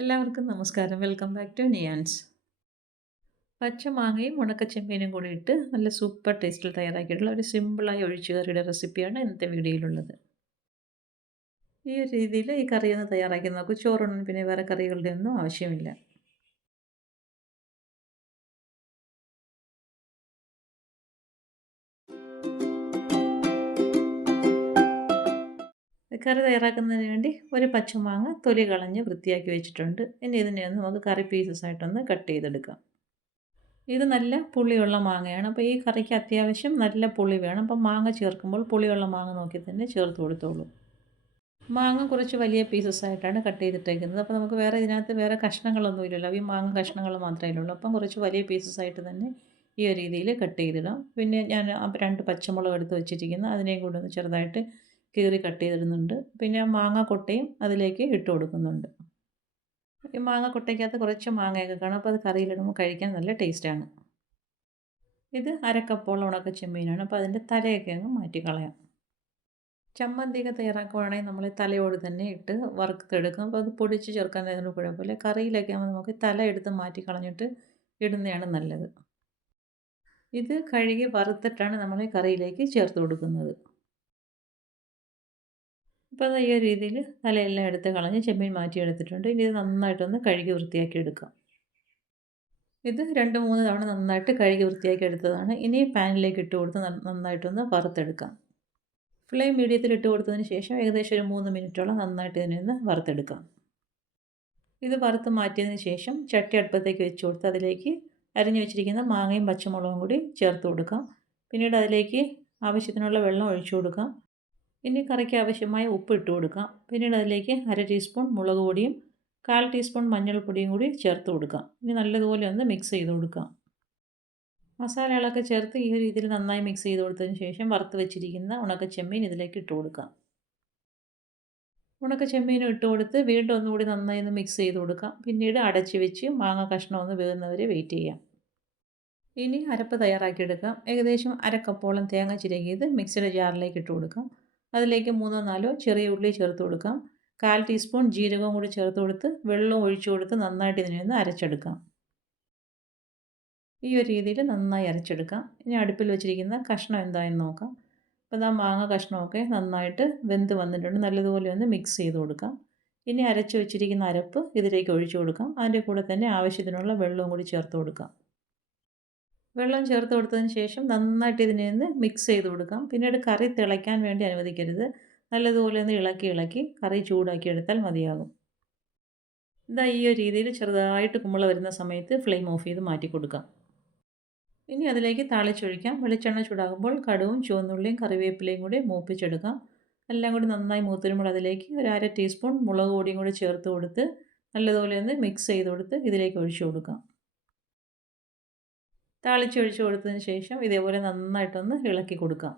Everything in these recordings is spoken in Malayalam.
എല്ലാവർക്കും നമസ്കാരം. Welcome back to Niyan's. പച്ചമാങ്ങയും ഉണക്കച്ചെമ്മീനും കൂടി ഇട്ട് നല്ല സൂപ്പർ ടേസ്റ്റിൽ തയ്യാറാക്കിയിട്ടുള്ള ഒരു സിമ്പിളായ ഒഴിച്ചുകറിയുടെ റെസിപ്പിയാണ് ഇന്നത്തെ വീഡിയോയിലുള്ളത്. ഈ ഒരു രീതിയിൽ ഈ കറി ഒന്ന് തയ്യാറാക്കി നോക്കൂ. ചോറുണ്ണാൻ പിന്നെ വേറെ കറികളുടെ ഒന്നും ആവശ്യമില്ല. കറി തയ്യാറാക്കുന്നതിന് വേണ്ടി ഒരു പച്ചമാങ്ങ തൊലി കളഞ്ഞ് വൃത്തിയാക്കി വെച്ചിട്ടുണ്ട്. ഇനി ഇതിനെ ഒന്ന് നമുക്ക് കറി പീസസ് ആയിട്ടൊന്ന് കട്ട് ചെയ്തെടുക്കാം. ഇത് നല്ല പുളിയുള്ള മാങ്ങയാണ്. അപ്പോൾ ഈ കറിക്ക് അത്യാവശ്യം നല്ല പുളി വേണം. അപ്പോൾ മാങ്ങ ചേർക്കുമ്പോൾ പുളിയുള്ള മാങ്ങ നോക്കി തന്നെ ചേർത്ത് കൊടുത്തോളൂ. മാങ്ങ കുറച്ച് വലിയ പീസസ് ആയിട്ടാണ് കട്ട് ചെയ്തിട്ടേക്കുന്നത്. അപ്പോൾ നമുക്ക് വേറെ ഇതിനകത്ത് വേറെ കഷ്ണങ്ങളൊന്നും ഇല്ലല്ലോ. ഈ മാങ്ങ കഷ്ണങ്ങൾ മാത്രമേ ഉള്ളൂ. അപ്പം കുറച്ച് വലിയ പീസസ് ആയിട്ട് തന്നെ ഈ ഒരു രീതിയിൽ കട്ട് ചെയ്തിടാം. പിന്നെ ഞാൻ 2 പച്ചമുളക് എടുത്ത് വെച്ചിരിക്കുന്നു. അതിനെയും കൂടെ ഒന്ന് ചെറുതായിട്ട് കീറി കട്ട് ചെയ്തിടുന്നുണ്ട്. പിന്നെ മാങ്ങ കൊട്ടയും അതിലേക്ക് ഇട്ട് കൊടുക്കുന്നുണ്ട്. ഈ മാങ്ങ കൊട്ടയ്ക്കകത്ത് കുറച്ച് മാങ്ങയൊക്കെ കാണും. അപ്പോൾ അത് കറിയിലിടുമ്പോൾ കഴിക്കാൻ നല്ല ടേസ്റ്റാണ്. ഇത് 1/2 കപ്പോളം ഉണക്ക ചെമ്മീനാണ്. അപ്പോൾ അതിൻ്റെ തലയൊക്കെ അങ്ങ് മാറ്റിക്കളയാം. ചമ്മന്തിയൊക്കെ തയ്യാറാക്കുവാണെങ്കിൽ നമ്മൾ തലയോട് തന്നെ ഇട്ട് വറുത്തെടുക്കും. അപ്പോൾ അത് പൊടിച്ച് ചേർക്കുന്നതിന് കുഴപ്പമില്ല. കറിയിലൊക്കെ ആകുമ്പോൾ നമുക്ക് തല എടുത്ത് മാറ്റി കളഞ്ഞിട്ട് ഇടുന്നതാണ് നല്ലത്. ഇത് കഴുകി വറുത്തിട്ടാണ് നമ്മൾ കറിയിലേക്ക് ചേർത്ത് കൊടുക്കുന്നത്. അപ്പോൾ അത് ഈ ഒരു രീതിയിൽ തലയെല്ലാം എടുത്ത് കളഞ്ഞ് ചെമ്മീൻ മാറ്റിയെടുത്തിട്ടുണ്ട്. ഇനി ഇത് നന്നായിട്ടൊന്ന് കഴുകി വൃത്തിയാക്കി എടുക്കാം. ഇത് 2-3 തവണ നന്നായിട്ട് കഴുകി വൃത്തിയാക്കി എടുത്തതാണ്. ഇനി പാനിലേക്ക് ഇട്ട് കൊടുത്ത് നന്നായിട്ടൊന്ന് വറുത്തെടുക്കാം. ഫ്ലെയിം മീഡിയത്തിൽ ഇട്ട് കൊടുത്തതിന് ശേഷം ഏകദേശം ഒരു 3 മിനിറ്റോളം നന്നായിട്ട് ഇതിനെ ഒന്ന് വറുത്തെടുക്കാം. ഇത് വറുത്ത് മാറ്റിയതിന് ശേഷം ചട്ടി അടുപ്പത്തേക്ക് വെച്ച് കൊടുത്ത് അതിലേക്ക് അരിഞ്ഞു വെച്ചിരിക്കുന്ന മാങ്ങയും പച്ചമുളകും കൂടി ചേർത്ത് കൊടുക്കാം. പിന്നീട് അതിലേക്ക് ആവശ്യത്തിനുള്ള വെള്ളം ഒഴിച്ചു കൊടുക്കാം. ഇനി കറിക്ക് ആവശ്യമായ ഉപ്പ് ഇട്ട് കൊടുക്കാം. പിന്നീട് അതിലേക്ക് 1/2 ടീസ്പൂൺ മുളക് പൊടിയും 1/4 ടീസ്പൂൺ മഞ്ഞൾപ്പൊടിയും കൂടി ചേർത്ത് കൊടുക്കാം. ഇനി നല്ലതുപോലെ ഒന്ന് മിക്സ് ചെയ്ത് കൊടുക്കാം. മസാലകളൊക്കെ ചേർത്ത് ഈ രീതിയിൽ നന്നായി മിക്സ് ചെയ്ത് കൊടുത്തതിന് ശേഷം വറുത്ത് വെച്ചിരിക്കുന്ന ഉണക്ക ചെമ്മീൻ ഇതിലേക്ക് ഇട്ട് കൊടുക്കാം. ഉണക്ക ചെമ്മീനും ഇട്ട് കൊടുത്ത് വീണ്ടും ഒന്നുകൂടി നന്നായി ഒന്ന് മിക്സ് ചെയ്ത് കൊടുക്കാം. പിന്നീട് അടച്ച് വെച്ച് മാങ്ങ കഷ്ണം ഒന്ന് വേകുന്നവരെ വെയിറ്റ് ചെയ്യാം. ഇനി അരപ്പ് തയ്യാറാക്കിയെടുക്കാം. ഏകദേശം 1/2 കപ്പോളം തേങ്ങ ചിരകിയത് മിക്സിയുടെ ജാറിലേക്ക് ഇട്ട് കൊടുക്കാം. അതിലേക്ക് 3-4 ചെറിയ ഉള്ളി ചേർത്ത് കൊടുക്കാം. 1/4 ടീസ്പൂൺ ജീരകവും കൂടി ചേർത്ത് കൊടുത്ത് വെള്ളം ഒഴിച്ചു കൊടുത്ത് നന്നായിട്ട് ഇതിനെ ഒന്ന് അരച്ചെടുക്കാം. ഈ ഒരു രീതിയിൽ നന്നായി അരച്ചെടുക്കാം. ഇനി അടുപ്പിൽ വെച്ചിരിക്കുന്ന കഷ്ണം എന്തായെന്ന് നോക്കാം. അപ്പോൾ ഇതാ മാങ്ങ കഷ്ണമൊക്കെ നന്നായിട്ട് വെന്ത് വന്നിട്ടുണ്ട്. നല്ലതുപോലെ ഒന്ന് മിക്സ് ചെയ്ത് കൊടുക്കാം. ഇനി അരച്ച് വെച്ചിരിക്കുന്ന അരപ്പ് ഇതിലേക്ക് ഒഴിച്ചു കൊടുക്കാം. അതിൻ്റെ കൂടെ തന്നെ ആവശ്യത്തിനുള്ള വെള്ളവും കൂടി ചേർത്ത് കൊടുക്കാം. വെള്ളം ചേർത്ത് കൊടുത്തതിന് ശേഷം നന്നായിട്ട് ഇതിനെ ഒന്ന് മിക്സ് ചെയ്ത് കൊടുക്കാം. പിന്നീട് കറി തിളയ്ക്കാൻ വേണ്ടി അനുവദിക്കരുത്. നല്ലതുപോലെ ഒന്ന് ഇളക്കി കറി ചൂടാക്കി എടുത്താൽ മതിയാകും. ഇതാ ഈ ഒരു രീതിയിൽ ചെറുതായിട്ട് കുമ്പള വരുന്ന സമയത്ത് ഫ്ലെയിം ഓഫ് ചെയ്ത് മാറ്റി കൊടുക്കാം. ഇനി അതിലേക്ക് താളിച്ചൊഴിക്കാം. വെളിച്ചെണ്ണ ചൂടാകുമ്പോൾ കടുകും ചുവന്നുള്ളിയും കറിവേപ്പിലയും കൂടി മൂപ്പിച്ചെടുക്കാം. എല്ലാം കൂടി നന്നായി മൂത്ത് വരുമ്പോൾ അതിലേക്ക് ഒരു 1/2 ടീസ്പൂൺ മുളക് പൊടിയും കൂടി ചേർത്ത് കൊടുത്ത് നല്ലതുപോലെ ഒന്ന് മിക്സ് ചെയ്ത് കൊടുത്ത് ഇതിലേക്ക് ഒഴിച്ചു കൊടുക്കാം. താളിച്ചൊഴിച്ച് കൊടുത്തതിന് ശേഷം ഇതേപോലെ നന്നായിട്ടൊന്ന് ഇളക്കി കൊടുക്കാം.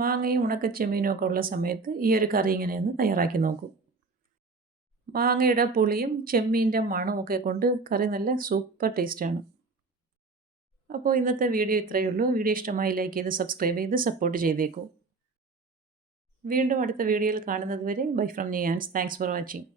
മാങ്ങയും ഉണക്കച്ചെമ്മീനും ഒക്കെ ഉള്ള സമയത്ത് ഈ ഒരു കറി ഇങ്ങനെയൊന്ന് തയ്യാറാക്കി നോക്കൂ. മാങ്ങയുടെ പുളിയും ചെമ്മീൻ്റെ മണവും ഒക്കെ കൊണ്ട് കറി നല്ല സൂപ്പർ ടേസ്റ്റാണ്. അപ്പോൾ ഇന്നത്തെ വീഡിയോ ഇത്രയേ ഉള്ളൂ. വീഡിയോ ഇഷ്ടമായി ലൈക്ക് ചെയ്ത് സബ്സ്ക്രൈബ് ചെയ്ത് സപ്പോർട്ട് ചെയ്തേക്കൂ. വീണ്ടും അടുത്ത വീഡിയോയിൽ കാണുന്നത് വരെ ബൈ ഫ്രം നിയാൻസ്. Thanks for watching.